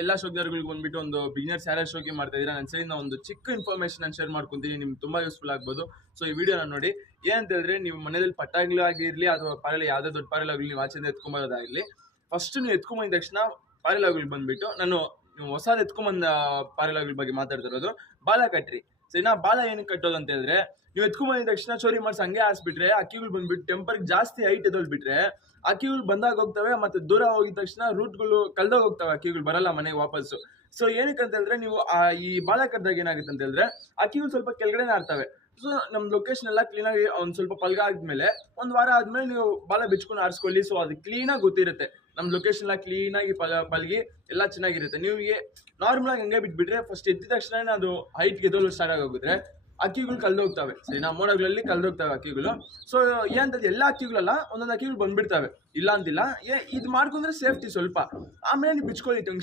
ಎಲ್ಲ ಶೋಕಿದಾರಗಳಿಗೆ ಬಂದ್ಬಿಟ್ಟು ಒಂದು ಬಿಗಿನರ್ಸ್ ಯಾರ್ಯಾರು ಶೋಕಿ ಮಾಡ್ತಾ ಇದ್ದೀರಾ ನನ್ನ ಸೈಡಿಂದ ಒಂದು ಚಿಕ್ಕ ಇನ್ಫಾರ್ಮೇಷನ್ ನಾನು ಶೇರ್ ಮಾಡ್ಕೊಂತೀನಿ. ನಿಮ್ಗೆ ತುಂಬಾ ಯೂಸ್ಫುಲ್ ಆಗ್ಬೋದು. ಸೊ ಈ ವಿಡಿಯೋನ ನೋಡಿ. ಏನಂತ ಹೇಳಿದ್ರೆ, ನೀವು ಮನೆಯಲ್ಲಿ ಪಟಾಕಿಗಳು ಆಗಿರಲಿ ಅಥವಾ ಪಾರೆಲ್ಲ ಯಾವುದೇ ದೊಡ್ಡ ಪಾರೆಲ್ಲಾಗಲಿ ನೀವು ಆಚೆಯಿಂದ ಎತ್ಕೊಂಬರೋದಾಗಲಿ, ಫಸ್ಟ್ ನೀವು ಎತ್ಕೊಂಬಂದ ತಕ್ಷಣ ಪಾರೆಲ್ಲಾಗಲಿ ಬಂದ್ಬಿಟ್ಟು ನಾನು ಹೊಸದು ಎತ್ಕೊಂಬಂದ ಪಾರೆಲ್ಲಾಗಲಿ ಬಗ್ಗೆ ಮಾತಾಡ್ತಾ ಇರೋದು. ಬಾಲ ಕಟ್ರಿ ಸರಿನಾ. ಬಾಲ ಏನಕ್ಕೆ ಕಟ್ಟೋದು ಅಂತ ಹೇಳಿದ್ರೆ, ನೀವು ಎತ್ಕೊಂಬಂದ ತಕ್ಷಣ ಚೋರಿ ಮಾಡಿಸಿ ಹಂಗೆ ಹಾರಿಸ್ಬಿಟ್ರೆ ಅಕ್ಕಿಗಳು ಬಂದ್ಬಿಟ್ಟು ಟೆಂಪರ್ಗೆ ಜಾಸ್ತಿ ಹೈಟ್ ಎದೊಳ್ಬಿಟ್ರೆ ಅಕ್ಕಿಗಳು ಬಂದಾಗ ಹೋಗ್ತವೆ, ಮತ್ತೆ ದೂರ ಹೋಗಿದ ತಕ್ಷಣ ರೂಟ್ಗಳು ಕಳ್ದೋಗಿ ಹೋಗ್ತವೆ, ಅಕ್ಕಿಗಳು ಬರಲ್ಲ ಮನೆಗೆ ವಾಪಸ್ಸು. ಸೊ ಏನಕ್ಕೆ ಅಂತ ಹೇಳಿದ್ರೆ, ನೀವು ಈ ಬಾಲ ಕಟ್ಟಿದಾಗ ಏನಾಗುತ್ತೆ ಅಂತ ಹೇಳಿದ್ರೆ ಅಕ್ಕಿಗಳು ಸ್ವಲ್ಪ ಕೆಳಗಡೆ ಆಡ್ತವೆ. ಸೊ ನಮ್ಮ ಲೊಕೇಶನ್ ಎಲ್ಲ ಕ್ಲೀನಾಗಿ ಒಂದು ಸ್ವಲ್ಪ ಪಲ್ಗ ಆದ್ಮೇಲೆ ಒಂದು ವಾರ ಆದ್ಮೇಲೆ ನೀವು ಬಾಲ ಬಿಚ್ಕೊಂಡು ಆರಿಸ್ಕೊಳ್ಳಿ. ಸೊ ಅದು ಕ್ಲೀನಾಗಿ ಗೊತ್ತಿರುತ್ತೆ, ನಮ್ಮ ಲೊಕೇಶನ್ ಎಲ್ಲ ಕ್ಲೀನಾಗಿ ಪಲ್ಗಿ ಎಲ್ಲ ಚೆನ್ನಾಗಿರುತ್ತೆ. ನೀವು ನಾರ್ಮಲ್ ಆಗಿ ಹಂಗೆ ಬಿಟ್ಬಿಟ್ರೆ ಫಸ್ಟ್ ಎದ್ದಿದ ತಕ್ಷಣ ಅದು ಹೈಟ್ಗೆ ಎದೋಲು ಸ್ಟಾರ್ಟ್ ಆಗೋಗಿದ್ರೆ ಅಕ್ಕಿಗಳು ಕಳ್ದೋಗ್ತವೆ. ಸರಿ, ನಮ್ಮ ಮೋಡಗಳಲ್ಲಿ ಕಳ್ದೋಗ್ತವೆ ಅಕ್ಕಿಗಳು. ಸೊ ಏನಂತದ್ದು ಎಲ್ಲ ಅಕ್ಕಿಗಳಲ್ಲ, ಒಂದೊಂದು ಅಕ್ಕಿಗಳು ಬಂದ್ಬಿಡ್ತವೆ, ಇಲ್ಲ ಅಂತಿಲ್ಲ. ಇದು ಮಾಡ್ಕೊಂಡ್ರೆ ಸೇಫ್ಟಿ ಸ್ವಲ್ಪ. ಆಮೇಲೆ ನೀವು ಬಿಚ್ಕೊಳ್ಳಿ ಟೆನ್ಷನ್